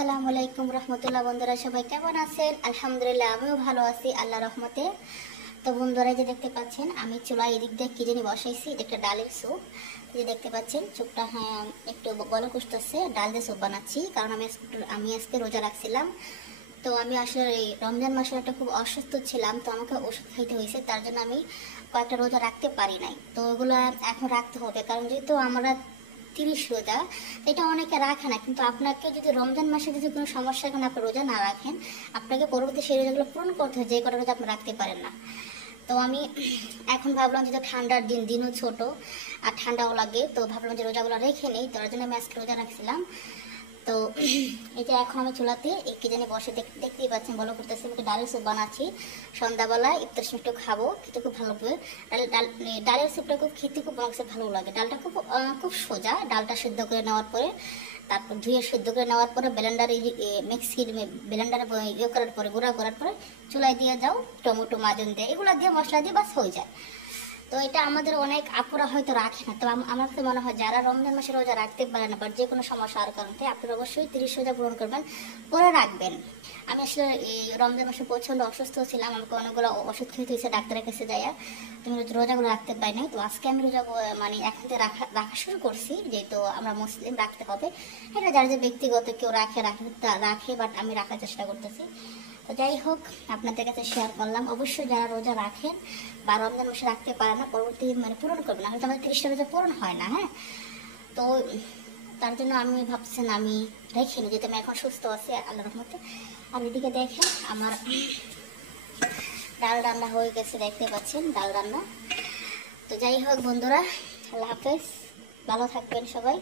আসসালামু আলাইকুম রহমতুল্লাহ। বন্ধুরা সবাই কেমন আছেন? আলহামদুলিল্লাহ আমিও ভালো আছি আল্লাহ রহমতে। তো বন্ধুরা যে দেখতে পাচ্ছেন আমি চুলায় এদিক দিয়ে কি জানি বসাইছি, এটা একটা ডালের স্যুপ। যে দেখতে পাচ্ছেন স্যুপটা হ্যাঁ একটু বলো কুসতেছে, ডাল দিয়ে স্যুপ বানাচ্ছি কারণ আমি আজকে রোজা রাখছিলাম। তো আমি আসলে এই রমজান মাসে একটা খুব অসুস্থ ছিলাম, তো আমাকে ওষুধ খাইতে হয়েছে, তার জন্য আমি কয়েকটা রোজা রাখতে পারি নাই। তো ওগুলো এখন রাখতে হবে কারণ যেহেতু আমরা 30 রোজা, এটা অনেকে রাখে না, কিন্তু আপনাকে যদি রমজান মাসে যদি কোনো সমস্যার কারণে আপনি রোজা না রাখেন, আপনাকে পরবর্তী সেই রোজাগুলো পূরণ করতে হয় যে কটা রোজা আপনি রাখতে পারেন না। তো আমি এখন ভাবলাম যে ঠান্ডার দিনও ছোট আর ঠান্ডাও লাগে, তো ভাবলাম যে রোজাগুলো রেখে নেই, তার জন্য আমি আজকে রোজা রাখছিলাম। তো এই যে এখন আমি চুলাতে কি জানি বসে দেখতেই পাচ্ছেন বলো করতেছি, আমি ডালের স্যুপ বানাচ্ছি। সন্ধ্যাবেলা ইফতার সময় একটু খাবো, খেতে খুব ভালো লাগবে। ডালের স্যুপটা খুব খেতে খুব ভালো লাগে। ডালটা খুব সোজা, ডালটা সিদ্ধ করে নেওয়ার পরে তারপর ধুয়ে সিদ্ধ করে নেওয়ার পরে ব্লেন্ডারে ব্লেন্ডারে ইয়ে করার পরে গুঁড়া করার পরে চুলায় দিয়ে যাও, টমেটো মাজন দিয়ে এগুলো দিয়ে মশলা দিয়ে বাস হয়ে যায়। তো এটা আমাদের অনেক আপুরা হয়তো রাখে না। তো আমার তো মনে হয় যারা রমজান মাসে রোজা রাখতে পারে না বা যে কোনো সমস্যার কারণে, আপনারা অবশ্যই 30 রোজা পূরণ করবেন, করে রাখবেন। আমি আসলে এই রমজান মাসে প্রচন্ড অসুস্থ ছিলাম, আমাকে অনেকগুলো ওষুধ খেতে হয়েছে ডাক্তারের কাছে যাইয়া, তুমি রোজাগুলো রাখতে পারি নাই। তো আজকে আমি রোজা মানে এখন থেকে রাখা শুরু করছি, যেহেতু আমরা মুসলিম রাখতে হবে। এটা যার যে ব্যক্তিগত কেউ রাখে বাট আমি রাখার চেষ্টা করতেছি। তো যাই হোক, আপনাদের কাছে শেয়ার করলাম। অবশ্যই যারা রোজা রাখেন বা রমজান মাসে রাখতে পারে না, পরবর্তী মানে পূরণ করবেন, হয়তো আমাদের 30টা রোজা পূরণ হয় না। হ্যাঁ, তো তার জন্য আমি ভাবছেন আমি রেখিনি, যেহেতু আমি এখন সুস্থ আছি আল্লাহ রহমতে। আর এদিকে দেখেন আমার ডাল রান্না হয়ে গেছে, দেখতে পাচ্ছেন ডাল রান্না। তো যাই হোক বন্ধুরা, আল্লাহ হাফেজ, ভালো থাকবেন সবাই।